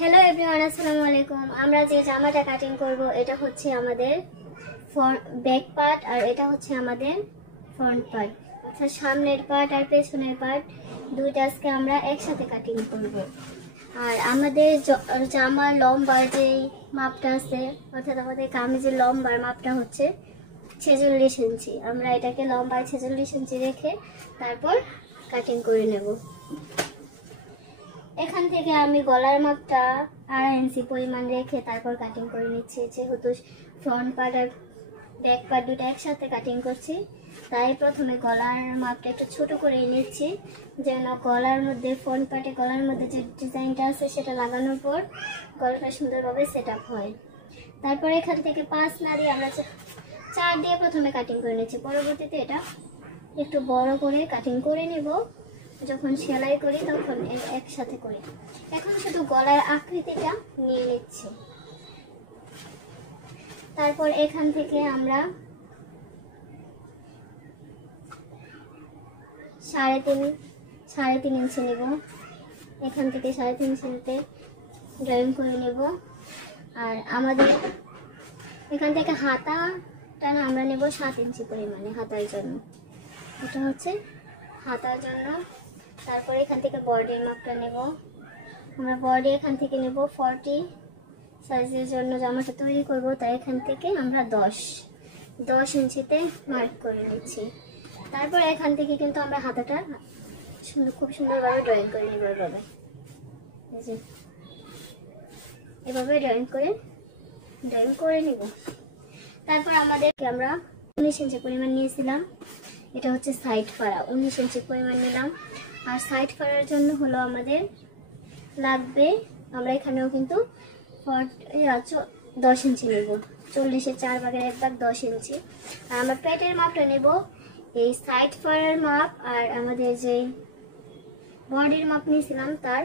Hello everyone, আসসালামু আলাইকুম। আমরা যে জামাটা কাটিং করব এটা হচ্ছে আমাদের ব্যাক পার্ট আর এটা হচ্ছে আমাদের ফ্রন্ট পার্ট, অর্থাৎ সামনের পার্ট আর পেছনের পার্ট দুইটা আজকে আমরা একসাথে কাটিং করব। আর আমাদের জামার লম্বার যে মাপটা আছে, অর্থাৎ আমাদের কামিজের লম্বার মাপটা হচ্ছে 46 ইঞ্চি। আমরা এটাকে লম্বায় 46 ইঞ্চি রেখে তারপর কাটিং করে নেব। এখান থেকে আমি গলার মাপটা 2.5 ইঞ্চি পরিমাণ রেখে তারপর কাটিং করে নিচ্ছি। যেহেতু ফ্রন্ট পার্ট আর ব্যাক পার্ট দুটো একসাথে কাটিং করছি, তাই প্রথমে গলার মাপটা একটু ছোট করে নিচ্ছি, যেন গলার মধ্যে ফ্রন্ট পার্টে গলার মধ্যে যে ডিজাইনটা আছে সেটা লাগানোর পর গলাটা সুন্দরভাবে সেট আপ হয়। তারপর এখান থেকে 5 না দিয়ে আমরা 4 দিয়ে প্রথমে কাটিং করে নিচ্ছি। পরবর্তীতে এটা একটু বড় করে কাটিং করে নিব, যখন সেলাই করি তখন একসাথে করি। এখন শুধু গলার আকৃতিটা নিয়ে নিচ্ছি। তারপর এখান থেকে আমরা 3.5 ইঞ্চি নেব। এখান থেকে 3.5 ইঞ্চিতে ড্রয়িং করে নেব। আর আমাদের এখান থেকে হাতাটা আমরা নেব 7 ইঞ্চি পরিমাণে হাতার জন্য। এটা হচ্ছে হাতার জন্য। তারপরে এখান থেকে বডির মাপটা নেব। আমরা বডি এখান থেকে নেব 40 সাইজের জন্য জামাটা তৈরি করব, তাই এখান থেকে আমরা 10 ইঞ্চিতে মার্ক করে নিচ্ছি। তারপর এখান থেকে কিন্তু আমরা হাতাটা খুব সুন্দরভাবে ড্রয়িং করে নেব। এভাবে ড্রয়িং করে নিব। তারপর আমাদেরকে আমরা 19 ইঞ্চি পরিমাণ নিয়েছিলাম, এটা হচ্ছে সাইড ফাড়া। 19 ইঞ্চি পরিমাণ নিলাম। আর সাইড ফাড়ার জন্য হলো আমাদের লাগবে, আমরা এখানেও কিন্তু 10 ইঞ্চি নেব। 40-এর 4 ভাগের 1 ভাগ 10 ইঞ্চি। আর আমরা পেটের মাপটা নেব এই সাইড ফাড়ার মাপ আর আমাদের যে বডির মাপ নিয়েছিলাম তার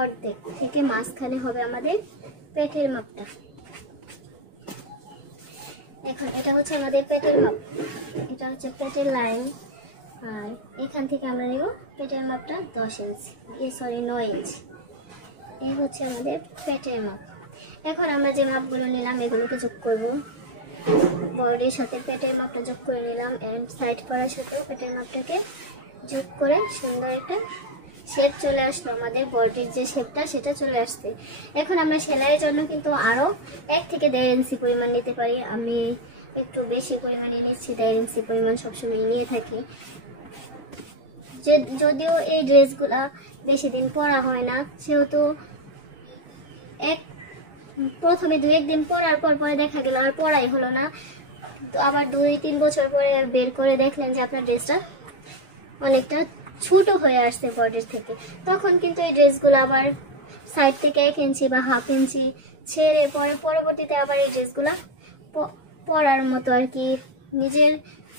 অর্ধেক থেকে মাঝখানে হবে আমাদের পেটের মাপটা। এখন এটা হচ্ছে আমাদের পেটের মাপ, এটা হচ্ছে পেটের লাইন। আর এখান থেকে আমরা নেব পেটের মাপটা 9 ইঞ্চি। এই হচ্ছে আমাদের পেটের মাপ। এখন আমরা যে মাপগুলো নিলাম এগুলোকে যোগ করব। বডির সাথে পেটের মাপটা যোগ করে নিলাম, এন্ড সাইড করার সাথেও পেটের মাপটাকে যোগ করে সুন্দর একটা শেপ চলে আসলো। আমাদের বডির যে শেপটা সেটা চলে আসছে। এখন আমরা সেলাইয়ের জন্য কিন্তু আরও 1 থেকে 1.5 ইঞ্চি পরিমাণ নিতে পারি। আমি একটু বেশি পরিমাণে নিচ্ছি, 1.5 ইঞ্চি পরিমাণ সবসময় নিয়ে থাকি। যদিও এই ড্রেসগুলা বেশি দিন পরা হয় না, সেহেতু প্রথমে 2-1 দিন পরার পরে দেখা গেল আর পরাই হলো না, তো আবার 2-3 বছর পরে বের করে দেখলেন যে আপনার ড্রেসটা অনেকটা ছোট হয়ে আসছে বডির থেকে, তখন কিন্তু এই ড্রেসগুলো আবার সাইড থেকে 1 ইঞ্চি বা 1/2 ইঞ্চি ছেড়ে পরবর্তীতে আবার এই ড্রেসগুলা পরার মতো আর কি নিজের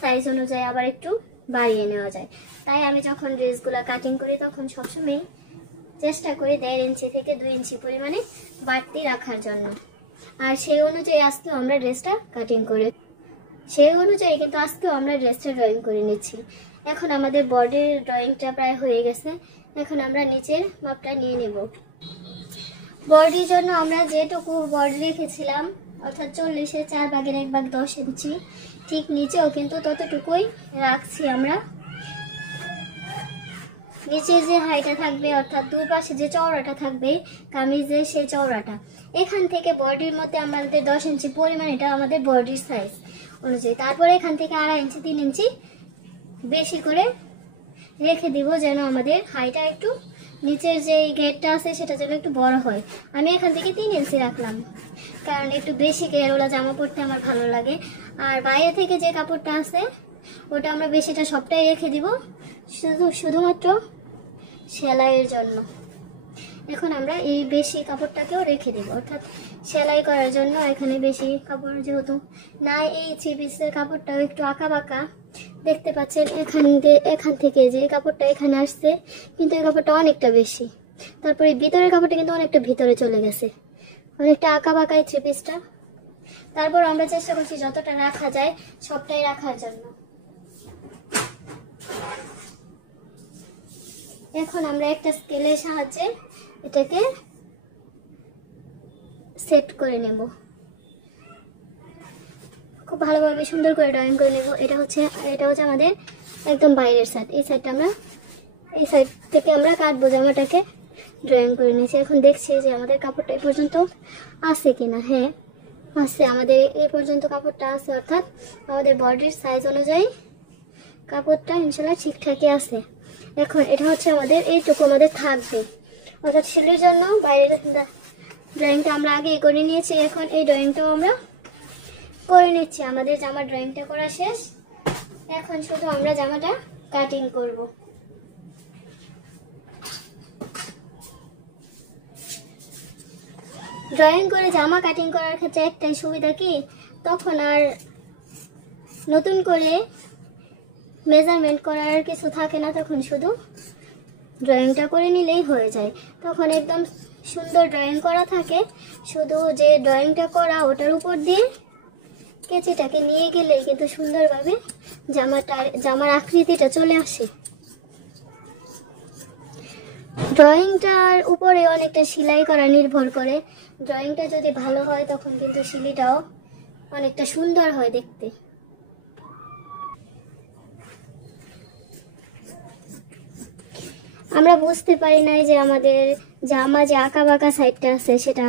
সাইজ অনুযায়ী আবার একটু বাড়িয়ে নেওয়া যায়। তাই আমি যখন ড্রেসগুলো কাটিং করি তখন সবসময় চেষ্টা করি 1.5 ইঞ্চি থেকে 2 ইঞ্চি পরিমাণে বাড়তি রাখার জন্য। আর সেই অনুযায়ী আজকেও আমরা ড্রেসটা কাটিং করে কিন্তু আজকেও আমরা ড্রেসটা ড্রয়িং করে নিচ্ছি। এখন আমাদের বডির ড্রয়িংটা প্রায় হয়ে গেছে। এখন আমরা নিচের মাপটা নিয়ে নেব। বডির জন্য আমরা যেটুকু বডি রেখেছিলাম, অর্থাৎ 40-এর 4 ভাগের 1 ভাগ 10 ইঞ্চি, ঠিক নিচেও কিন্তু ততটুকুই রাখছি আমরা। নিচে যে হাইটা থাকবে, অর্থাৎ দুই পাশে যে চওড়াটা থাকবে কামিজের, সেই চওড়াটা এখান থেকে বডির মধ্যে আমাদের 10 ইঞ্চি পরিমাণ, এটা আমাদের বডির সাইজ অনুযায়ী। তারপরে এখান থেকে 2.5 ইঞ্চি 3 ইঞ্চি বেশি করে রেখে দিব, যেন আমাদের হাইটা একটু নিচের যে গেটটা আছে সেটা যেন একটু বড় হয়। আমি এখান থেকে 3 ইঞ্চি রাখলাম, কারণ একটু বেশি গেরওয়ালা জামা পরতে আমার ভালো লাগে। আর বাইরে থেকে যে কাপড়টা আছে ওটা আমরা বেশিটা সবটাই রেখে দিব শুধুমাত্র সেলাইয়ের জন্য। এখন আমরা এই বেশি কাপড়টাকেও রেখে দেব, অর্থাৎ সেলাই করার জন্য এখানে বেশি কাপড় যেহেতু নাই। এই 3 পিসের কাপড়টাও একটু আঁকা বাঁকা দেখতে পাচ্ছেন। এখান থেকে যে কাপড়টা এখানে আসছে, কিন্তু এই কাপড়টা অনেকটা বেশি। তারপরে ভিতরের কাপড়টা কিন্তু অনেকটা ভিতরে চলে গেছে, অনেকটা আঁকা বাঁকা এই 3 পিসটা। তারপর আমরা চেষ্টা করছি যতটা রাখা যায় সবটাই রাখার জন্য। এখন আমরা একটা স্কেলের সাহায্যে এটাকে সেট করে নেব, খুব ভালোভাবে সুন্দর করে ড্রয়িং করে নেব। এটা হচ্ছে আমাদের একদম বাইরের সাইড। এই সাইডটা আমরা এই সাইড থেকে আমরা কাটবো জামাটাকে ড্রয়িং করে নিয়েছি। এখন দেখছি যে আমাদের কাপড়টা এই পর্যন্ত আছে কিনা। হ্যাঁ আছে, আমাদের এই পর্যন্ত কাপড়টা আছে, অর্থাৎ আমাদের বডির সাইজ অনুযায়ী কাপড়টা ইনশাল্লাহ ঠিকঠাকই আছে। এখন এটা হচ্ছে আমাদের এইটুকু আমাদের থাকবে, অর্থাৎ সেলের জন্য বাইরের ড্রয়িংটা আমরা আগেই করে নিয়েছি। এখন এই ড্রয়িংটাও আমরা করে নিচ্ছি। আমাদের জামার ড্রয়িংটা করা শেষ, এখন শুধু আমরা জামাটা কাটিং করব। ড্রয়িং করে জামা কাটিং করার ক্ষেত্রে একটাই সুবিধা কি, তখন আর নতুন করে মেজারমেন্ট করার কিছু থাকে না, তখন শুধু ড্রয়িংটা করে নিলেই হয়ে যায়। তখন একদম সুন্দর ড্রয়িং করা থাকে, শুধু যে ড্রয়িংটা করা ওটার উপর দিয়ে কেচিটাকে নিয়ে গেলে কিন্তু সুন্দরভাবে জামার আকৃতিটা চলে আসে। ড্রয়িংটার উপরে অনেকটা সেলাই করা নির্ভর করে। ড্রয়িংটা যদি ভালো হয় তখন কিন্তু সেলাইটাও অনেকটা সুন্দর হয় দেখতে। আমরা বুঝতে পারি নাই যে আমাদের জামা যে আঁকা বাঁকা সাইডটা আছে সেটা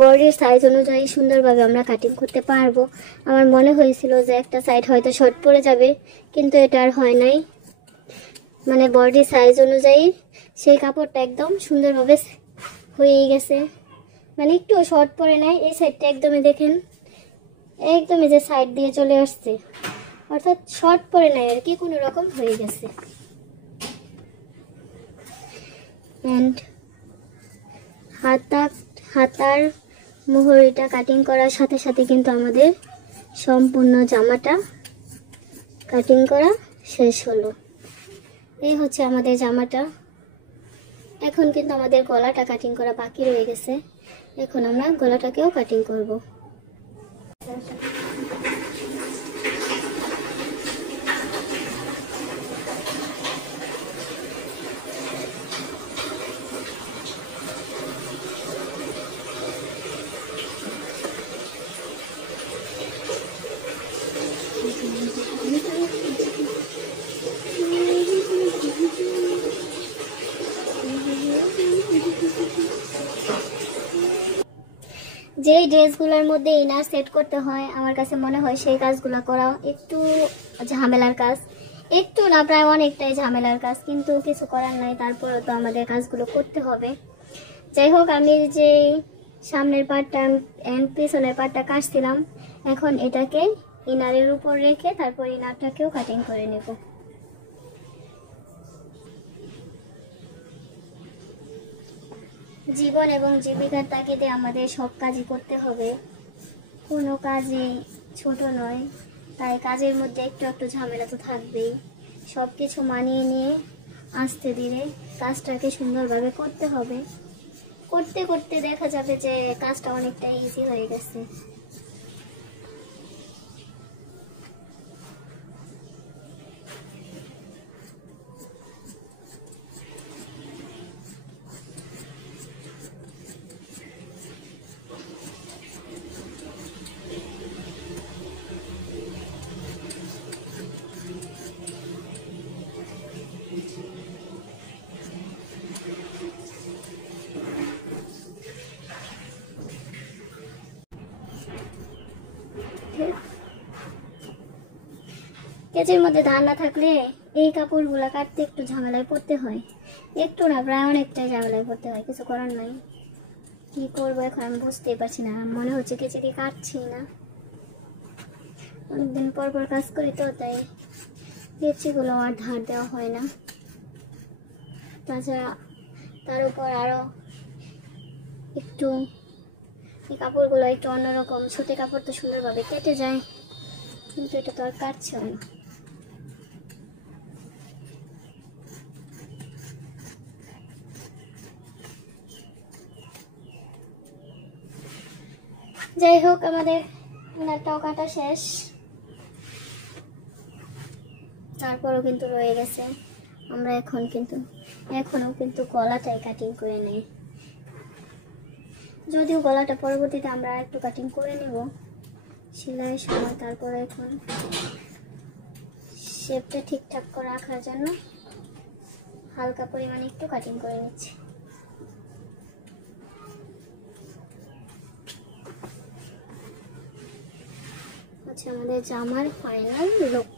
বডির সাইজ অনুযায়ী সুন্দরভাবে আমরা কাটিং করতে পারবো। আমার মনে হয়েছিল যে একটা সাইড হয়তো শর্ট পড়ে যাবে, কিন্তু এটা আর হয় নাই। মানে বডির সাইজ অনুযায়ী সেই কাপড়টা একদম সুন্দরভাবে হয়ে গেছে, মানে একটু শর্ট পড়ে নাই। এই সাইডটা একদমই দেখেন, একদমই যে সাইড দিয়ে চলে আসছে, অর্থাৎ শর্ট পড়ে নাই আর কি, কোনো রকম হয়ে গেছে। এন্ড হাতার মুহুরিটা কাটিং করার সাথে সাথে কিন্তু আমাদের সম্পূর্ণ জামাটা কাটিং করা শেষ হলো। এই হচ্ছে আমাদের জামাটা। এখন কিন্তু আমাদের গলাটা কাটিং করা বাকি রয়ে গেছে, এখন আমরা গলাটাকেও কাটিং করব। যেই ড্রেসগুলোর মধ্যে ইনার সেট করতে হয়, আমার কাছে মনে হয় সেই কাজগুলো করা একটু ঝামেলার কাজ। একটু না, প্রায় অনেকটাই ঝামেলার কাজ, কিন্তু কিছু করার নাই, তারপরেও তো আমাদের কাজগুলো করতে হবে। যাই হোক, আমি যে সামনের পার্টটা এন্ড পিছনের পার্টটা কাটছিলাম, এখন এটাকে ইনারের উপর রেখে তারপর ইনারটাকেও কাটিং করে নেব। জীবন এবং জীবিকার তাগিদে আমাদের সব কাজই করতে হবে, কোনো কাজই ছোট নয়। তাই কাজের মধ্যে একটু একটু ঝামেলা তো থাকবেই। সব কিছু মানিয়ে নিয়ে আস্তে ধীরে কাজটাকে সুন্দরভাবে করতে হবে। করতে করতে দেখা যাবে যে কাজটা অনেকটা ইজি হয়ে গেছে। কেচের মধ্যে ধান না থাকলে এই কাপড়গুলো কাটতে একটু ঝামেলায় পড়তে হয়, একটু না প্রায় অনেকটাই ঝামেলায় পড়তে হয়। কিছু করার নাই, কি করবো এখন আমি বুঝতেই পারছি না। মনে হচ্ছে কেচে দিয়ে কাটছি না, অনেকদিন পর পর কাজ করি তো, তাই কেচিগুলো আর ধার দেওয়া হয় না। তাছাড়া তার উপর আরো একটু এই কাপড়গুলো একটু অন্যরকম, সুতি কাপড় তো সুন্দরভাবে কেটে যায়, কিন্তু এটা তো আর কাটছে না। যাই হোক, আমাদের ইনারটাও কাটা শেষ, তারপরও কিন্তু রয়ে গেছে। আমরা এখনো কিন্তু গলাটাই কাটিং করে নেই। যদিও গলাটা পরবর্তীতে আমরা একটু কাটিং করে নেব সেলাইয়ের সময়। তারপরে এখন শেপটা ঠিকঠাক করে রাখার জন্য হালকা পরিমাণে একটু কাটিং করে নিচ্ছি। আচ্ছা, আমাদের জামার ফাইনাল লুক।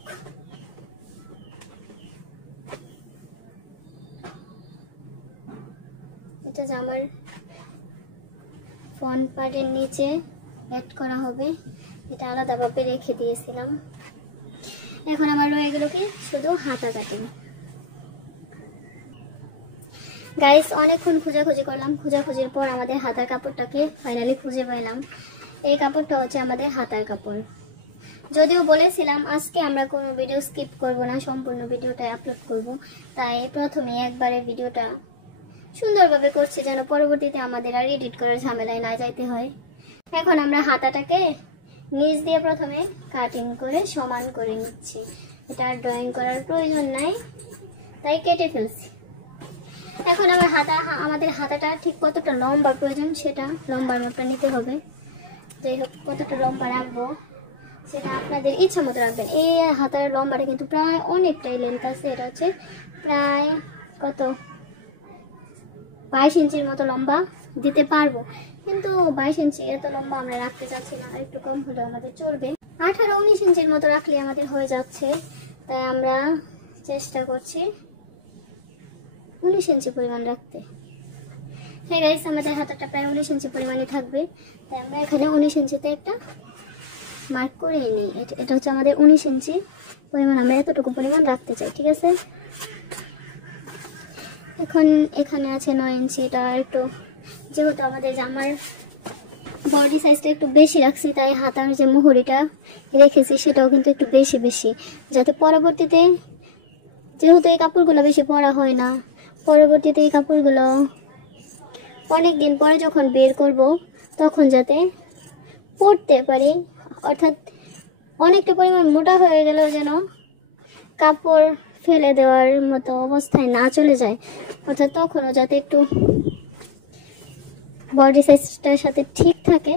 এটা জামার ফ্রন্ট পার্টের নিচে অ্যাড করা হবে, এটা আলাদাভাবে রেখে দিয়েছিলাম। এখন আমার রয়ে গেল কি শুধু হাতা কাটিং। গাইস, অনেকক্ষণ খোঁজাখুঁজি করলাম, খোঁজাখুঁজির পর আমাদের হাতার কাপড়টাকে ফাইনালি খুঁজে পেলাম। এই কাপড়টা হচ্ছে আমাদের হাতার কাপড়। যদিও বলেছিলাম আজকে আমরা কোনো ভিডিও স্কিপ করব না, সম্পূর্ণ ভিডিওটা আপলোড করব, তাই প্রথমে একবারে ভিডিওটা সুন্দরভাবে করছি যেন পরবর্তীতে আমাদের আর এডিট করার ঝামেলায় না যাইতে হয়। এখন আমরা হাতাটাকে নিচ দিয়ে প্রথমে কাটিং করে সমান করে নিচ্ছি। এটা ড্রয়িং করার প্রয়োজন নাই, তাই কেটে ফেলছি। এখন আমাদের হাতাটা ঠিক কতটা লম্বা প্রয়োজন সেটা লম্বার মাপটা নিতে হবে। যাই হোক, কতটা লম্বা রাখবো সেটা আপনাদের ইচ্ছা মতো রাখবেন। এই হাতার লম্বাটা কিন্তু প্রায় অনেকটাই লেন্থ আছে, এটা হচ্ছে প্রায় কত 22 ইঞ্চির মতো লম্বা দিতে পারবো, কিন্তু 22 ইঞ্চি এত লম্বা আমরা রাখতে চাচ্ছি না, আর একটু কম হলে আমাদের চলবে। 18-19 ইঞ্চির মতো রাখলে আমাদের হয়ে যাচ্ছে, তাই আমরা চেষ্টা করছি 19 ইঞ্চি পরিমাণ রাখতে। হ্যাঁ গাইস, আমাদের হাতাটা প্রায় 19 ইঞ্চি পরিমাণে থাকবে, তাই আমরা এখানে 19 ইঞ্চিতে একটা মার্ক করে নিই। এটা হচ্ছে আমাদের 19 ইঞ্চি পরিমাণ, আমরা এতটুকু পরিমাণ রাখতে চাই, ঠিক আছে। এখন এখানে আছে 9 ইঞ্চি, এটা একটু যেহেতু আমাদের জামার বডি সাইজটা একটু বেশি রাখছি, তাই হাতার যে মুহুরিটা রেখেছি সেটাও কিন্তু একটু বেশি বেশি, যাতে পরবর্তীতে যেহেতু এই কাপড়গুলো বেশি পরা হয় না, পরবর্তীতে এই কাপড়গুলো অনেক দিন পরে যখন বের করব তখন যাতে পরতে পারি, অর্থাৎ অনেকটা পরিমাণ মোটা হয়ে গেল যেন কাপড় ফেলে দেওয়ার মতো অবস্থায় না চলে যায়, অর্থাৎ তখনও যাতে একটু বডি সাইজটার সাথে ঠিক থাকে।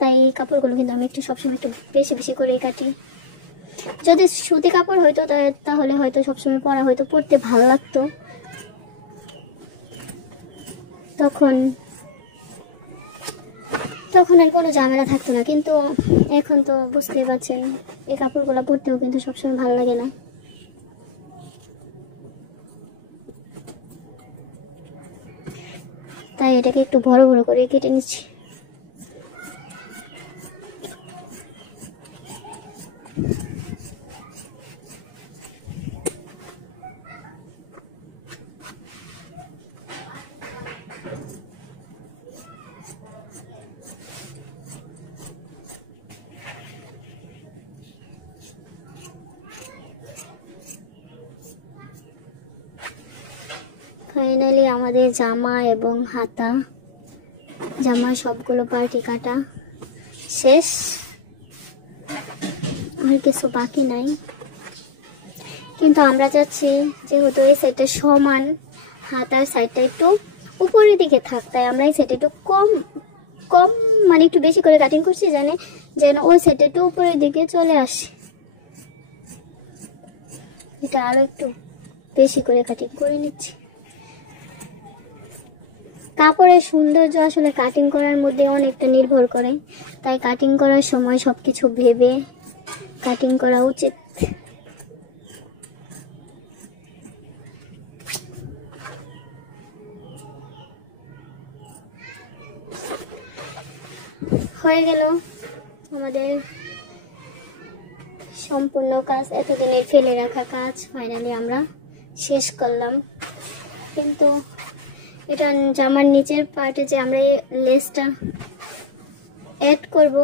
তাই এই কাপড়গুলো কিন্তু আমি একটু সবসময় একটু বেশি বেশি করে কাটি। যদি সুতি কাপড় হইতো তাহলে হয়তো সবসময় পরা হয়তো পরতে ভালো লাগতো, তখন আর কোনো ঝামেলা থাকতো না, কিন্তু এখন তো বুঝতেই পারছেন এই কাপড়গুলো পরতেও কিন্তু সবসময় ভালো লাগে না। তাই এটাকে একটু বড় বড় করে কেটে নিচ্ছি। ফাইনালি আমাদের জামা এবং হাতা, জামার সবগুলো পার্টি কাটা শেষ, আর কিছু বাকি নাই। কিন্তু আমরা চাচ্ছি যেহেতু এই সাইডটা সমান, হাতার সাইডটা একটু উপরের দিকে থাক, তাই আমরা এই সাইডটা একটু কম মানে একটু বেশি করে কাটিং করছি যেন ওই সাইডটা একটু উপরের দিকে চলে আসে। এটা আরো একটু বেশি করে কাটিং করে নিচ্ছি। কাপড়ের সৌন্দর্য আসলে কাটিং করার মধ্যে অনেকটা নির্ভর করে, তাই কাটিং করার সময় সবকিছু ভেবে কাটিং করা উচিত। হয়ে গেল আমাদের সম্পূর্ণ কাজ, এতদিনের ফেলে রাখা কাজ ফাইনালি আমরা শেষ করলাম। কিন্তু এটা জামার নিচের পার্টে যে আমরা এই লেসটা অ্যাড করব,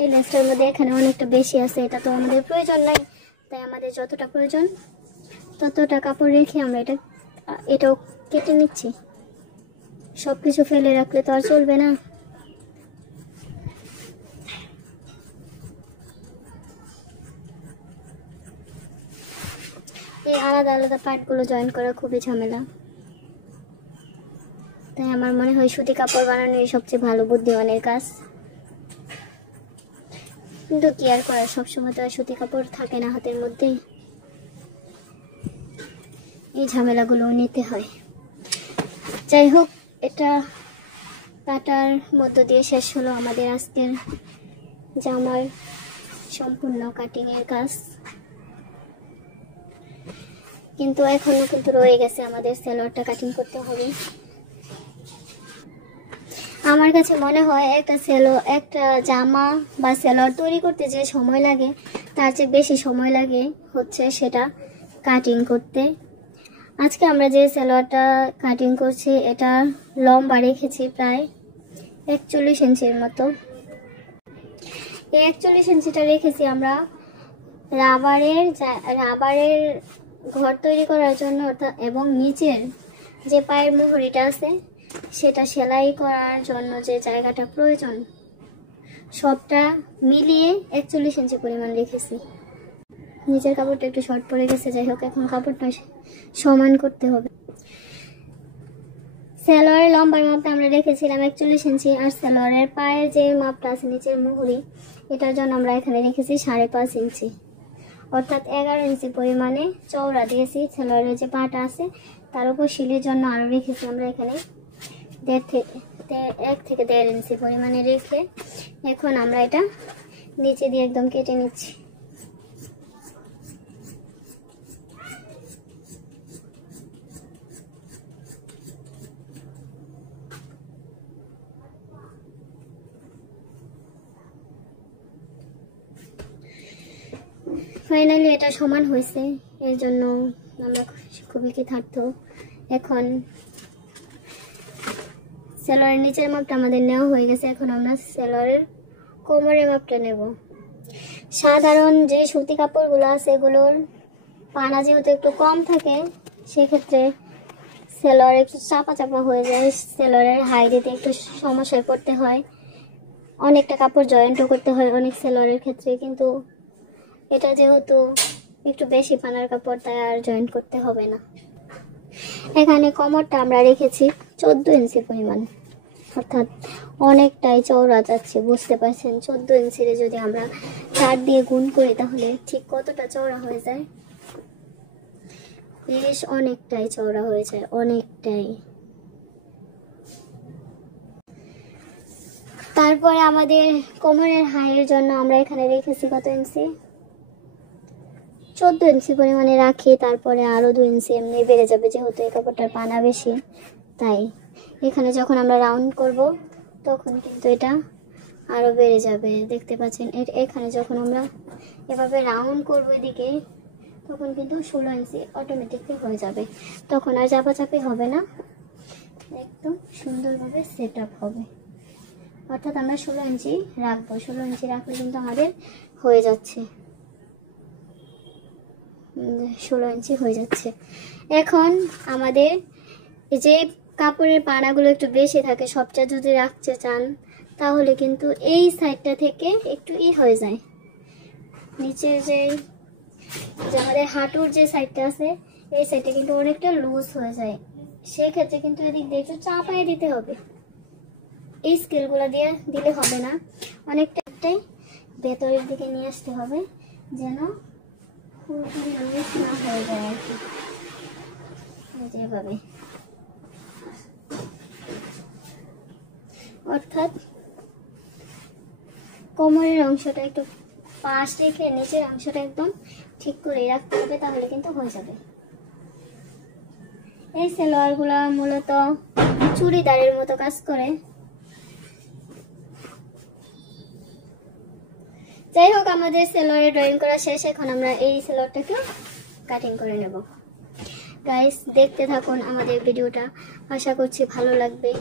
এই লেসটার মধ্যে এখানে অনেকটা বেশি আছে, এটা তো আমাদের প্রয়োজন নাই, তাই আমাদের যতটা প্রয়োজন ততটা কাপড় রেখে আমরা এটাও কেটে নিচ্ছি। সব কিছু ফেলে রাখলে তো আর চলবে না। এই আলাদা আলাদা পার্টগুলো জয়েন করা খুবই ঝামেলা, তাই আমার মনে হয় সুতি কাপড় বানানোই সবচেয়ে ভালো বুদ্ধিমানের কাজ। কিন্তু কি আর করার, সবসময় তো আর সুতি কাপড় থাকে না হাতের মধ্যে, এই ঝামেলাগুলো নিতে হয়। যাই হোক, এটা কাটার মধ্য দিয়ে শেষ হলো আমাদের আজকের জামার সম্পূর্ণ কাটিং এর কাজ। কিন্তু এখনো কিন্তু রয়ে গেছে, আমাদের সালোয়ারটা কাটিং করতে হবে। আমার কাছে মনে হয় একটা জামা বা সালোয়ার তৈরি করতে যে সময় লাগে তার চেয়ে বেশি সময় লাগে হচ্ছে সেটা কাটিং করতে। আজকে আমরা যে সালোয়ারটা কাটিং করছি এটা লম্বা রেখেছি প্রায় 41 ইঞ্চির মতো। এই 41 ইঞ্চিটা রেখেছি আমরা রাবারের ঘর তৈরি করার জন্য, এবং নিচের যে পায়ের মুহুরিটা আছে সেটা সেলাই করার জন্য যে জায়গাটা প্রয়োজন সবটা মিলিয়ে 41 ইঞ্চি পরিমাণ রেখেছি। নিচের কাপড়টা একটু শর্ট পড়ে গেছে, যাই হোক এখন কাপড়টা সমান করতে হবে। সালোয়ারের লম্বার মাপটা আমরা রেখেছিলাম 41 ইঞ্চি, আর সালোয়ারের পায়ের যে মাপটা আছে নিচের মুহুরি এটার জন্য আমরা এখানে রেখেছি 5.5 ইঞ্চি, অর্থাৎ 11 ইঞ্চি পরিমাণে চওড়া দিয়েছি। সালোয়ারের যে পাটা আছে তার উপর শিলের জন্য আরও রেখেছি আমরা এখানে 1 থেকে 1.5 ইঞ্চি পরিমাণে রেখে এখন আমরা এটা নিচে দিয়ে একদম কেটে নিচ্ছি। ফাইনালি এটা সমান হয়েছে, এর জন্য আমরা খুবই কৃতার্থ। এখন সালোয়ারের নিচের মাপটা আমাদের নেওয়া হয়ে গেছে, এখন আমরা সালোয়ারের কোমরের মাপটা নেব। সাধারণ যে সুতি কাপড়গুলো আছে এগুলোর পানা যেহেতু একটু কম থাকে সেক্ষেত্রে সালোয়ার একটু চাপা চাপা হয়ে যায়, সালোয়ারের হাই দিতে একটু সমস্যায় পড়তে হয়, অনেকটা কাপড় জয়েন্টও করতে হয় অনেক সালোয়ারের ক্ষেত্রে। কিন্তু এটা যেহেতু একটু বেশি পানার কাপড় তাই আর জয়েন্ট করতে হবে না। এখানে কোমরটা আমরা রেখেছি 14 ইঞ্চি পরিমাণ, অর্থাৎ অনেকটাই চওড়া যাচ্ছে, বুঝতে পারছেন। 14 ইঞ্চিরে যদি আমরা 4 দিয়ে গুণ করি তাহলে ঠিক কতটা চওড়া হয়ে যায়, বেশ অনেকটাই চওড়া হয়ে যায়, অনেকটাই। তারপরে আমাদের কোমরের হাইয়ের জন্য আমরা এখানে রেখেছি কত ইঞ্চি, 14 ইঞ্চি পরিমাণে রাখি। তারপরে আরও 2 ইঞ্চি এমনি বেড়ে যাবে, যেহেতু এই কাপড়টার পানা বেশি তাই এখানে যখন আমরা রাউন্ড করব তখন কিন্তু এটা আরও বেড়ে যাবে, দেখতে পাচ্ছেন। এখানে যখন আমরা এভাবে রাউন্ড করব এদিকে তখন কিন্তু 16 ইঞ্চি অটোমেটিকলি হয়ে যাবে, তখন আর চাপাচাপি হবে না, একদম সুন্দরভাবে সেট আপ হবে। অর্থাৎ আমরা 16 ইঞ্চি রাখবো, 16 ইঞ্চি রাখলে কিন্তু আমাদের হয়ে যাচ্ছে, 16 ইঞ্চি হয়ে যাচ্ছে। এখন আমাদের যে কাপড়ের পানাগুলো একটু বেশি থাকে সবটা যদি রাখতে চান তাহলে কিন্তু এই সাইডটা থেকে একটু হয়ে যায়, নিচের যে আমাদের হাঁটুর যে সাইডটা আছে এই সাইডটা কিন্তু অনেকটা লুজ হয়ে যায়, সেক্ষেত্রে কিন্তু এদিক দিয়ে একটু চাপায় দিতে হবে। এই স্কেলগুলো দিয়ে দিলে হবে না, অনেকটাই ভেতরের দিকে নিয়ে আসতে হবে যেন পুরোপুরি লুজ না হয়ে যায় আর কি, যেভাবে। অর্থাৎ কোমরের অংশটা একটু পাশ রেখে নিচের অংশটা একদম ঠিক করে রাখতে হবে, তাহলে কিন্তু হয়ে যাবে। এই সালোয়ারগুলো মূলত চুড়িদারের মতো কাজ করে। যাই হোক, আমাদের সালোয়ারের ড্রয়িং করা শেষ, এখন আমরা এই সালোয়ারটাকে কাটিং করে নেব। গাইস, দেখতে থাকুন আমাদের ভিডিওটা, আশা করছি ভালো লাগবে।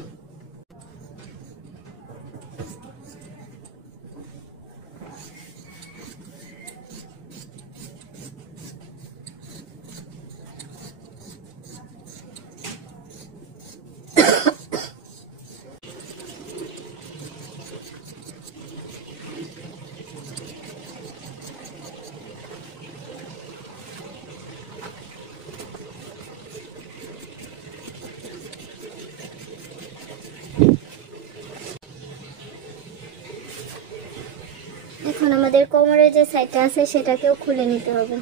এখন আমাদের কোমরের যে সাইডটা আছে সেটাকেও খুলে নিতে হবে।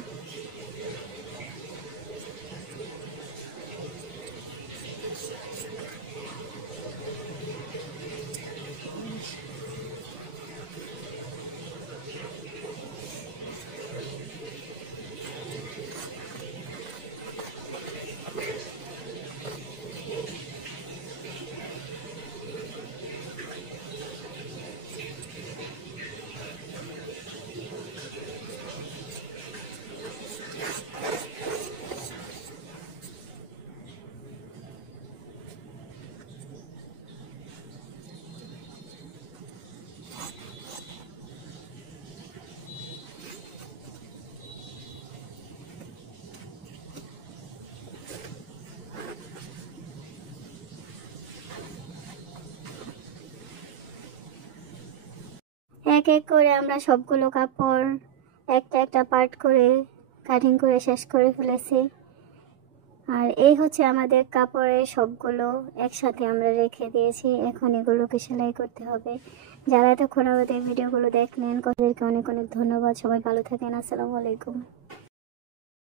এক এক করে আমরা সবগুলো কাপড় একটা একটা পার্ট করে কাটিং করে শেষ করে ফেলেছি। আর এই হচ্ছে আমাদের কাপড়ের সবগুলো একসাথে আমরা রেখে দিয়েছি। এখন এগুলোকে সেলাই করতে হবে। যারা এতক্ষণ আমাদের ভিডিওগুলো দেখলেন তাদেরকে অনেক অনেক ধন্যবাদ। সবাই ভালো থাকেন। আসসালামু আলাইকুম।